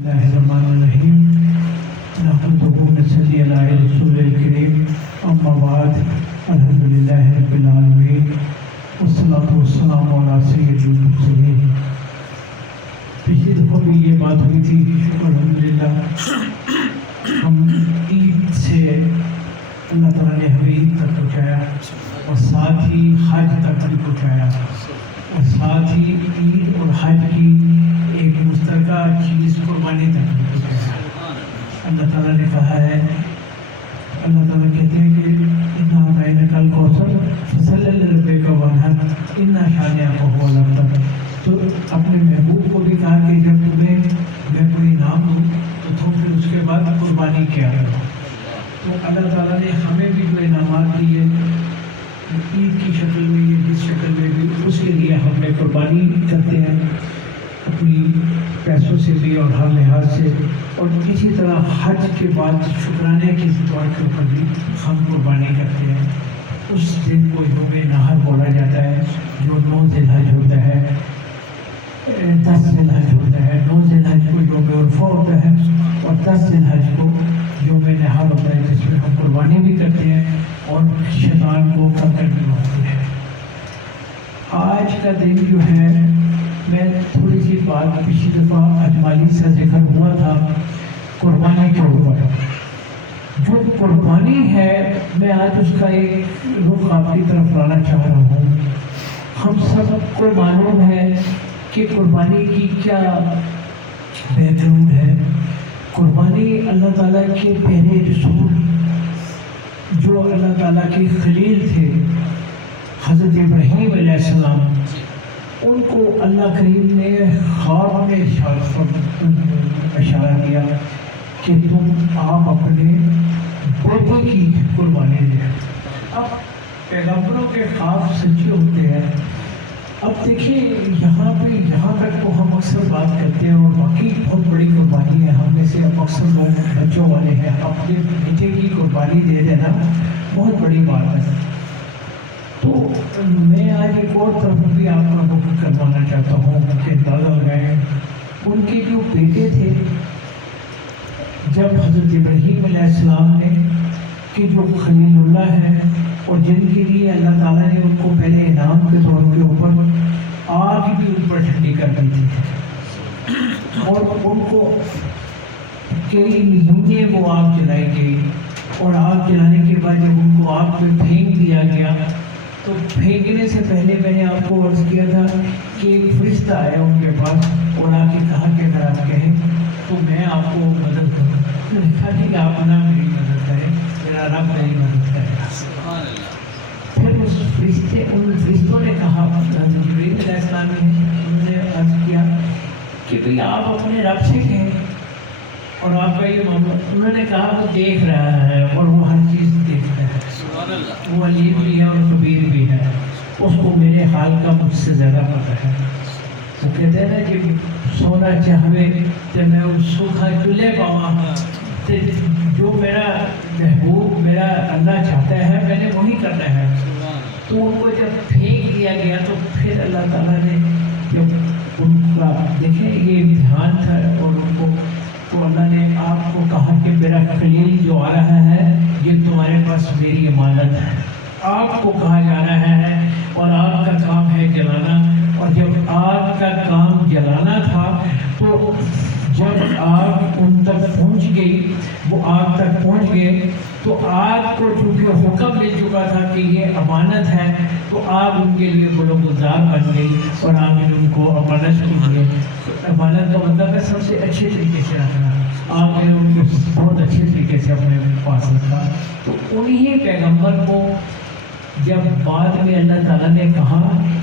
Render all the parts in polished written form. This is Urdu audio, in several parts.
اللہ الرحمن الرحیم نحمدہ ونصلی علی رسول الکریم اما بعد الحمدللہ رب العالمین والصلاۃ والسلام علی سید المرسلین۔ پچھلی دفعہ بھی یہ بات ہوئی تھی، الحمدللہ ہم عید سے اللہ تعالیٰ نے ہمیں عید تک پہنچایا اور ساتھ ہی حج تک بھی پہنچایا، اور ساتھ ہی عید اور حج کی ایک مشترکہ چیز قربانی تک بھی پہنچایا۔ اللہ تعالیٰ نے کہا ہے، اللہ تعالیٰ کہتے ہیں کہ اِنَّا أَعْطَيْنَاكَ الْكَوْثَرَ فَصَلِّ لِرَبِّكَ وَانْحَرْ إِنَّ شَانِئَكَ هُوَ الْأَبْتَرُ۔ تو اپنے محبوب کو بھی کہا کہ جب تمہیں میں کوئی انعام دوں تو تم پھر اس کے بعد قربانی کیا کرو۔ تو اللہ تعالیٰ نے ہمیں بھی جو انعامات دیے عید کی شکل میں یا جس شکل میں بھی، اس کے لیے ہم نے قربانی کرتے ہیں اپنی پیسوں سے بھی اور ہر لحاظ سے، اور اسی طرح حج کے بعد شکرانے کے طور پر بھی ہم قربانی کرتے ہیں۔ اس دن کو یوم نہر بولا جاتا ہے، جو 9 ذی الحج ہوتا ہے، 10 ذی الحج ہوتا ہے۔ 9 ذی الحج کو یوم عرفہ ہوتا ہے اور 10 ذی الحج کو یوم نہر ہوتا ہے، جس میں ہم قربانی بھی کرتے ہیں اور شیطان کو قتل بھی ہوتے ہیں۔ آج کا دن جو ہے، میں تھوڑی سی بات پچھلی دفعہ اجمالی سے ذکر ہوا تھا قربانی کے اوپر۔ جو قربانی ہے، میں آج اس کا ایک رخ آپ کی طرف لانا چاہ رہا ہوں۔ ہم سب کو معلوم ہے کہ قربانی کی کیا بیک گراؤنڈ ہے۔ قربانی اللہ تعالیٰ کے پہلے رسول جو اللہ تعالیٰ کے خلیل تھے، حضرت ابراہیم علیہ السلام، ان کو اللہ کریم نے خواب میں اشارہ کیا کہ تم آپ اپنے بیٹے کی قربانی دیں۔ اب پیغمبروں کے خواب سچے ہوتے ہیں۔ اب دیکھیں یہاں تک تو ہم اکثر بات کرتے ہیں، اور باقی بہت بڑی قربانی ہے۔ ہم میں سے اب اکثر لوگ بچوں والے ہیں، اپنے بیٹے کی قربانی دے دینا بہت بڑی بات ہے۔ تو میں آج ایک اور طرف بھی آپ کا رخ کروانا چاہتا ہوں کہ اندازہ لگائیں، ان کے جو بیٹے تھے، جب حضرت ابراہیم علیہ السلام نے کہ جو خلیل اللہ ہے اور جن کے لیے اللہ تعالیٰ نے ان کو پہلے انعام کے طور کے اوپر آگ بھی ان پر ٹھنڈی کر دی تھی، اور ان کو کئی مہینے وہ آگ جلائی گئی، اور آگ جلانے کے بعد جب ان کو آگ پہ پھینک دیا گیا، تو پھینکنے سے پہلے میں نے آپ کو عرض کیا تھا کہ ایک فرشتہ آیا ان کے پاس اور آ کے کہا کہ اگر آپ کہیں تو میں آپ کو مدد کروں۔ تو کہا کہ آپ نہ میری مدد کریں، میرا رب میری مدد کرے گا۔ پھر ان فرشتوں نے کہا، جبرائیل علیہ السلام نے انہوں نے عرض کیا کہ بھئی آپ اپنے رب سے کہیں اور آپ کا یہ معاملہ۔ انہوں نے کہا وہ دیکھ رہا ہے اور وہ ہر چیز دیکھتا ہے، وہ علیم بھی ہے اور خبیر بھی ہے، اس کو میرے حال کا مجھ سے زیادہ پتہ ہے۔ وہ کہتے ہیں نا کہ سونا چاہوے تو میں اس سوکھا چولہے پاواں، جو میرا محبوب میرا اللہ چاہتا ہے میں نے وہی کرنا ہے۔ تو ان کو جب پھینک دیا گیا تو پھر اللہ تعالیٰ نے جب ان کا دیکھیں یہ امتحان تھا، اور ان کو تو اللہ نے آپ کو کہا کہ میرا خلیل جو آ رہا ہے یہ تمہارے پاس میری امانت ہے، آپ کو کہا جانا ہے، اور آگ کا کام ہے جلانا۔ اور جب آگ کا کام جلانا تھا تو جب آگ ان تک پہنچ گئی، وہ آگ تک پہنچ گئے، تو آگ کو چونکہ حکم مل چکا تھا کہ یہ امانت ہے، تو آگ ان کے لیے گلوگزار بن گئی، اور آگ نے ان کو امانت کے لیے، امانت کا مطلب ہے سب سے اچھے طریقے سے رکھنا، آگ نے ان کو بہت اچھے طریقے سے اپنے پاس رکھا۔ تو انہی پیغمبر کو جب بعد میں اللہ تعالیٰ نے کہا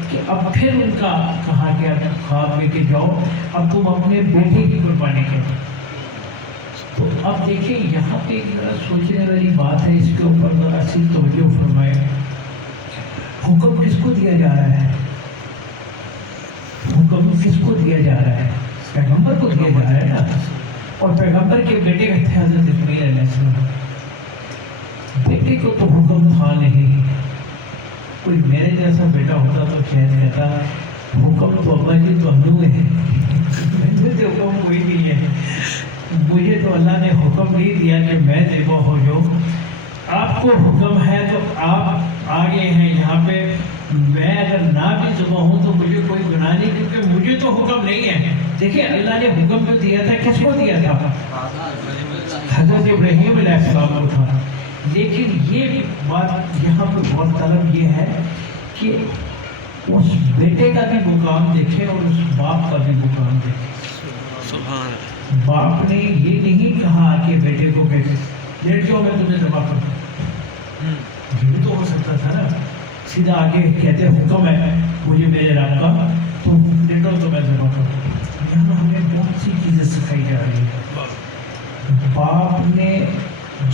کہ اب پھر ان کا کہا گیا خواب میں کہ جاؤ اب تم اپنے بیٹے کی قربانی کرو۔ تو اب دیکھیں یہاں پہ ایک ذرا سوچنے والی بات ہے، اس کے اوپر ذرا سی توجہ فرمائیں۔ حکم کس کو دیا جا رہا ہے؟ حکم کس کو دیا جا رہا ہے؟ پیغمبر کو دیا جا رہا ہے نا، اور پیغمبر کے بیٹے کا تھے حضرت اسماعیل علیہ السلام۔ بیٹے کو تو حکم تھا نہیں، کوئی میرے جیسا بیٹا ہوتا تو شاید کہتا حکم تو ابا جی تو ہم لوگ ہیں، حکم کوئی نہیں ہے۔ اللہ نے حکم نہیں دیا کہ میں ذبح ہو جاؤں، آپ کو حکم ہے تو آپ آگے ہیں یہاں پہ، میں اگر نہ بھی ذبح ہوں تو مجھے کوئی گناہ نہیں، کیونکہ مجھے تو حکم نہیں ہے۔ دیکھیں اللہ نے حکم جو دیا تھا کس کو دیا تھا؟ حضرت ابراہیم علیہ السلام کو تھا۔ لیکن یہ بات یہاں پہ بہت طلب یہ ہے کہ اس بیٹے کا بھی مقام دیکھیں اور اس باپ کا بھی مقام دیکھیں۔ باپ نے یہ نہیں کہا کہ بیٹے کو کہ لیٹ جاؤ میں تمہیں ذبح کروں، یہ بھی تو ہو سکتا تھا نا، سیدھا آگے کہتے حکم ہے مجھے میرے رب کا، تو لیٹو تو میں ذبح کروں۔ یہاں ہمیں بہت سی چیزیں سکھائی جا رہی ہیں۔ باپ نے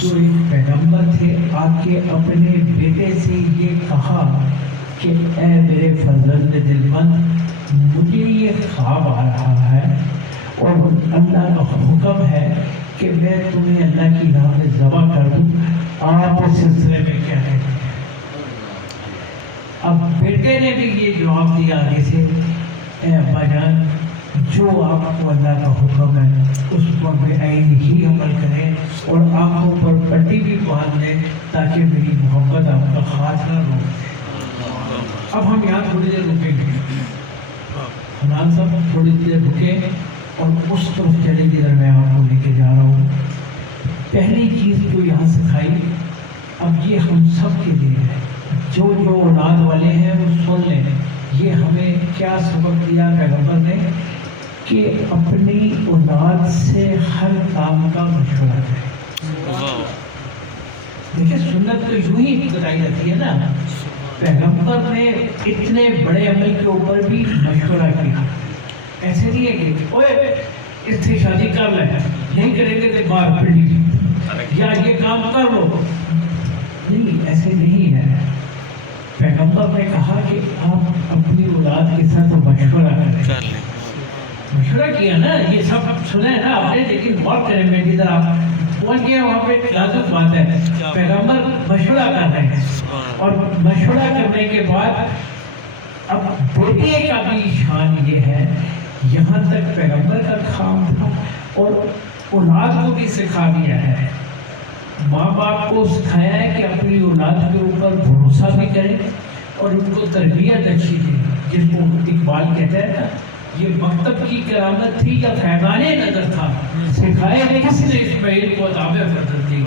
جو ایک پیغمبر تھے آ کے اپنے بیٹے سے یہ کہا کہ اے میرے فرزند دلمند، مجھے یہ خواب آ رہا ہے اور اللہ کا حکم ہے کہ میں تمہیں اللہ کی راہ میں ذبح کر دوں، آپ اس سلسلے میں کیا کہتے ہیں؟ اب بیٹے نے بھی یہ جواب دیا آگے سے، اے ابا جان جو آپ کو اللہ کا حکم ہے اس پر بے عین ہی عمل کریں اور آنکھوں پر پٹی بھی باندھ لیں تاکہ میری محبت آپ کا خاطرہ رو۔ اب ہم یہاں تھوڑی دیر رکیں گے، حنان صاحب تھوڑی دیر رکیں اور اس طرف چلیں جدھر میں آپ کو لے کے جا رہا ہوں۔ پہلی چیز جو یہاں سکھائی، اب یہ ہم سب کے لیے ہے، جو اولاد والے ہیں وہ سن لیں، یہ ہمیں کیا سبق دیا پیغمبر نے کہ اپنی اولاد سے ہر کام کا مشورہ کریں۔ دیکھیں سنت تو یوں ہی بتائی جاتی ہے نا، پیغمبر نے اتنے بڑے عمل کے اوپر بھی مشورہ کیا، ایسے نہیں ہے کہ اوے اس سے شادی کر لیں، نہیں کریں گے تو باہر پڑی یا یہ کام کر لو، نہیں ایسے نہیں ہے۔ پیغمبر نے کہا کہ آپ اپنی اولاد کے ساتھ مشورہ کریں، مشورہ کیا نا، یہ سب سنا ہے نا آپ نے، لیکن غور کریں، میں جدھر آپ پہنچ گیا وہاں پہ لازم بات ہے، پیغمبر مشورہ کر رہے ہیں اور مشورہ کرنے کے بعد اب بیٹے کا بھی شان یہ ہے، یہاں تک پیغمبر کا کام تھا اور اولاد کو بھی سکھا دیا ہے، ماں باپ کو سکھایا ہے کہ اپنی اولاد کے اوپر بھروسہ بھی کریں اور ان کو تربیت اچھی دیں، جس کو اقبال کہتا ہے نا، یہ مکتب کی کرامت تھی یا فیضان نظر تھا، سکھائے کس نے اسماعیل کو عذاب فطرت دی۔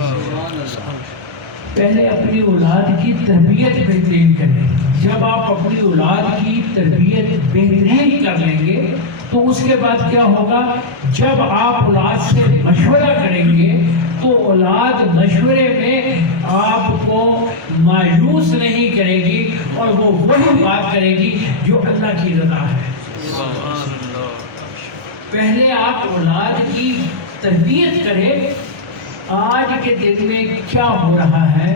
پہلے اپنی اولاد کی تربیت بہترین کریں، جب آپ اپنی اولاد کی تربیت بہترین کر لیں گے تو اس کے بعد کیا ہوگا، جب آپ اولاد سے مشورہ کریں گے تو اولاد مشورے میں آپ کو مایوس نہیں کرے گی اور وہ وہی بات کرے گی جو اللہ کی رضا ہے۔ پہلے آپ اولاد کی تربیت کریں۔ آج کے دن میں کیا ہو رہا ہے،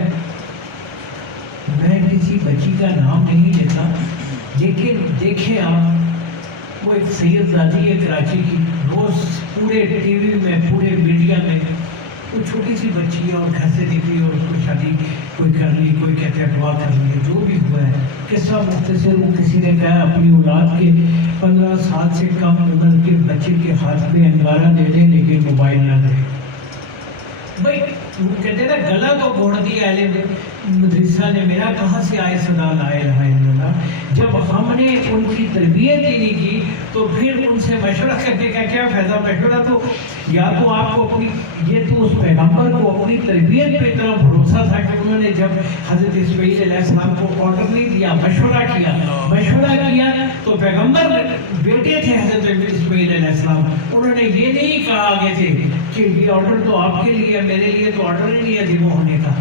میں کسی بچی کا نام نہیں لیتا، لیکن دیکھیں آپ، وہ ایک سید زادی ہے کراچی کی، روز پورے ٹی وی میں پورے میڈیا میں، وہ چھوٹی سی بچی ہے اور گھر سے نکلی اور اس کو شادی کوئی کر لی، کوئی کہتے ہیں دعا کر لی، جو بھی ہوا ہے قصہ مختصر، وہ کسی نے کہا اپنی اولاد کے 15 سال سے کم عمر کے بچے کے ہاتھ میں انگارہ دے دیں لیکن موبائل نہ دیں۔ بھائی وہ کہتے نا گلا تو گھوڑ دیا اہل مدرسہ نے میرا، کہاں سے آئے صدا لا الہ الا اللہ۔ جب ہم نے ان کی تربیت ہی نہیں کی تو پھر ان سے مشورہ کرنے کا کیا فائدہ؟ مشورہ تو یا تو آپ کو اپنی، یہ تو اس پیغمبر کو اپنی تربیت پہ اتنا بھروسہ تھا کہ انہوں نے جب حضرت اسماعیل علیہ السلام کو آرڈر نہیں دیا، مشورہ کیا تو پیغمبر بیٹے تھے حضرت اسماعیل علیہ السلام، انہوں نے یہ نہیں کہا آگے تھے کہ یہ آرڈر تو آپ کے لیے، میرے لیے تو آرڈر ہی نہیں ہے ذبح ہونے کا۔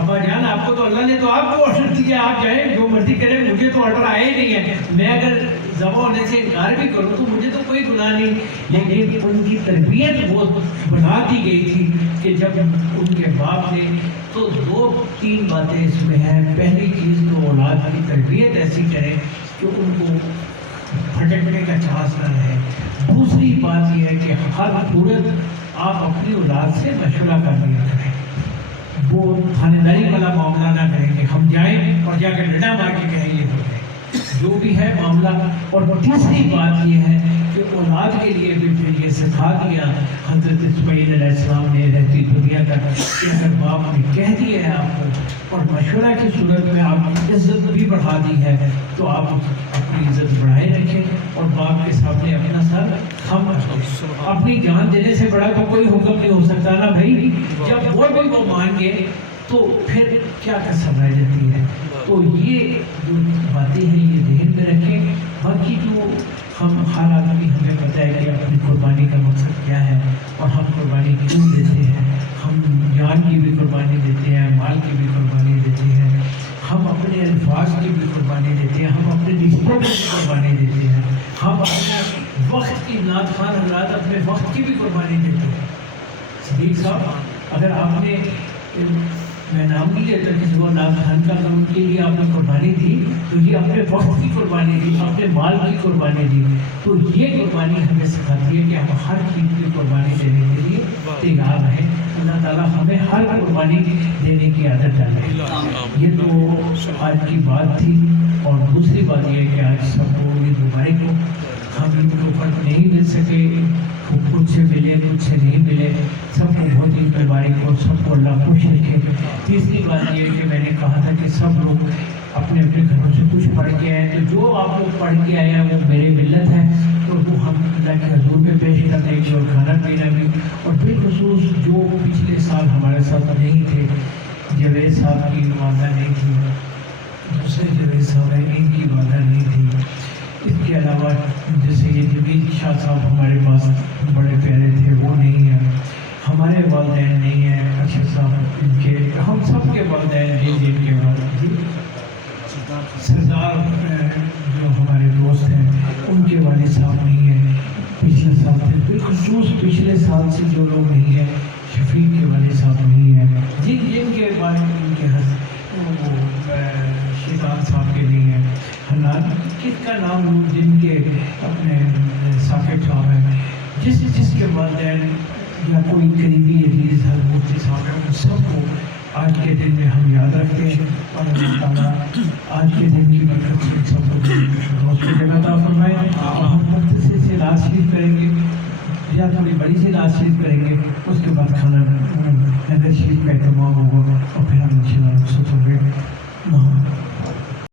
ابا جان آپ کو تو اللہ نے تو آپ کو آرڈر دیا، آپ جائیں جو مرضی کریں، مجھے تو آرڈر آیا ہی نہیں ہے، میں اگر ذبح ہونے سے انکار بھی کروں تو مجھے تو کوئی گناہ نہیں۔ لیکن ان کی تربیت وہ بنا دی گئی تھی کہ جب ان کے باپ نے، تو 2-3 باتیں اس میں ہیں۔ پہلی چیز تو اولاد کی تربیت ایسی کریں کہ ان کو بھٹکنے کا چانس نہ رہے۔ دوسری بات یہ ہے کہ ہر صورت آپ اپنی اولاد سے مشورہ کر لیا کریں، وہ خانے داری والا معاملہ نہ کریں کہ ہم جائیں اور جا کے ڈنڈا مار کے کہیں یہ ہو جائے، جو بھی ہے معاملہ۔ اور تیسری بات یہ ہے کہ کہ اولاد کے لیے بھی پھر یہ سکھا دیا حضرت اسماعیل علیہ السلام نے رہتی دنیا کا کہ اگر باپ نے کہہ دیا ہے آپ کو اور مشورہ کی صورت میں آپ کی عزت بھی بڑھا دی ہے تو آپ اپنی عزت بڑھائے رکھیں اور باپ کے سامنے اپنا سر خم رکھیں. اپنی جان دینے سے بڑا تو کوئی حکم نہیں ہو سکتا نا بھائی. جب وہ بھی وہ مان گئے تو پھر کیا کسر رہ جاتی ہے. تو یہ جو باتیں ہیں یہ ذہن میں رکھیں. باقی جو ہم ہر آدمی ہمیں پتہ ہے کہ اپنی قربانی کا مقصد کیا ہے اور ہم قربانی کیوں دیتے ہیں. ہم جان کی بھی قربانی دیتے ہیں, مال کی بھی قربانی دیتے ہیں, ہم اپنے الفاظ کی بھی قربانی دیتے ہیں, ہم اپنے رشتوں کی بھی قربانی دیتے ہیں, ہم اپنے وقت کی نعت خوان حضرات اپنے وقت کی بھی قربانی دیتے ہیں. صدیق صاحب اگر آپ نے, میں نام نہیں لیتا کسی کو, نعت خوان کا اگر ان کے لیے آپ نے قربانی دی تو یہ اپنے وقت کی قربانی دی, اپنے مال کی قربانی دی. تو یہ قربانی ہمیں سکھاتی ہے کہ ہم ہر چیز کی قربانی دینے کے لیے تیار ہیں. اللہ تعالیٰ ہمیں ہر قربانی دینے کی عادت ڈالے. یہ تو آج کی بات تھی. اور دوسری بات یہ ہے کہ آج سب کو عید مبارک کو. ہم ان کو فرق نہیں مل سکے, کچھ سے ملے کچھ سے نہیں ملے, سب کو بہت عید مبارک ہو, سب کو اللہ خوش رکھے. تیسری بات یہ ہے کہ میں نے کہا تھا کہ سب لوگ اپنے اپنے گھروں سے کچھ پڑھ کے آئے, تو جو آپ لوگ پڑھ کے آئے ہیں وہ میری ملت ہے, تو وہ ہم اللہ کے حضور میں پیش کر دیں گے. اور کھانا پینا بھی, اور بالخصوص جو پچھلے سال ہمارے ساتھ نہیں تھے, جاوید صاحب کی والدہ نہیں تھی, دوسرے جاوید صاحب ہیں ان کی والدہ نہیں تھی. اس کے علاوہ جیسے یہ جمیل شاہ صاحب ہمارے پاس بڑے پیارے تھے, وہ نہیں ہیں. ہمارے والدین نہیں ہیں, ارشد صاحب ان کے, ہم سب کے والدین ہیں جن کے والد, سردار جو ہمارے دوست ہیں ان کے والد صاحب نہیں ہیں. پچھلے سال تھے, بالخصوص پچھلے سال سے جو لوگ نہیں ہیں, شفیق کے والد صاحب نہیں ہیں, جن کے والد ان کے شیطان صاحب کے نہیں ہیں. کس کا نام لوں, جن کے اپنے ثاقب صاحب ہیں, جس کے والدین یا کوئی قریبی عزیز ہے مفتی صاحب ہیں, ان سب کو آج کے دن میں ہم یاد رکھتے ہیں. اور اللہ تعالیٰ آج کے دن کی برکت سے سب کو جگہ عطا فرمائے. اور ہم مختصر سے نعت شریف کریں گے یا تھوڑی بڑی سی نعت شریف کریں گے, اس کے بعد کھانا نظر شریف کا اہتمام ہوگا اور پھر ہم انشاءاللہ رخصت ہوں گے.